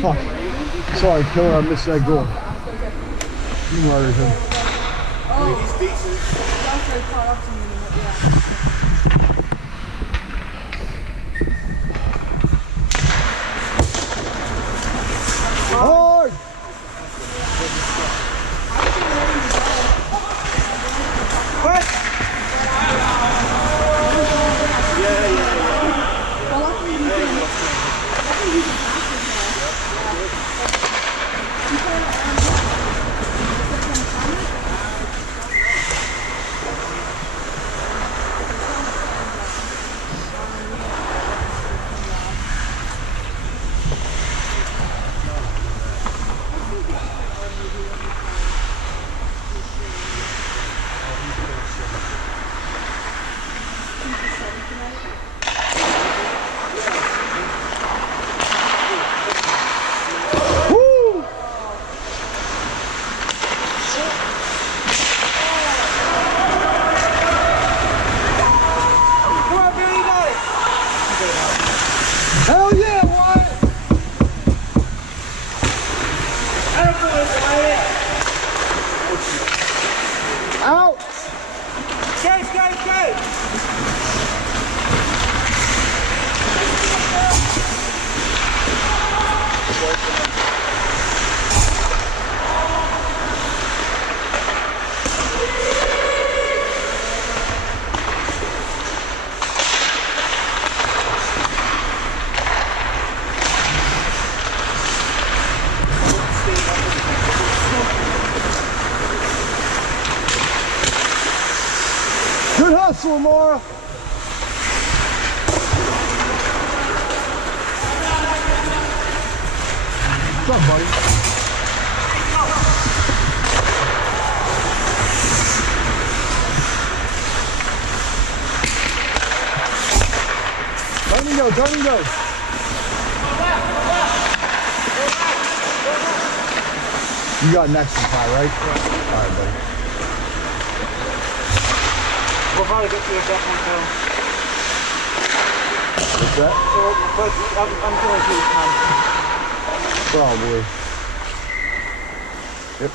Fuck. Sorry, killer, I missed that goal. You murdered him. He's decent. That's very far up to me. Hard! What? Yeah. Well, luckily you can Hell yeah, Wyatt! Out! Good hustle, Mara. What's up, buddy? Turn and go, turn and go. You got next to Ty, right? All right, buddy. We'll probably get to a death one too. What's that? But I'm going to this time. Probably. Yep.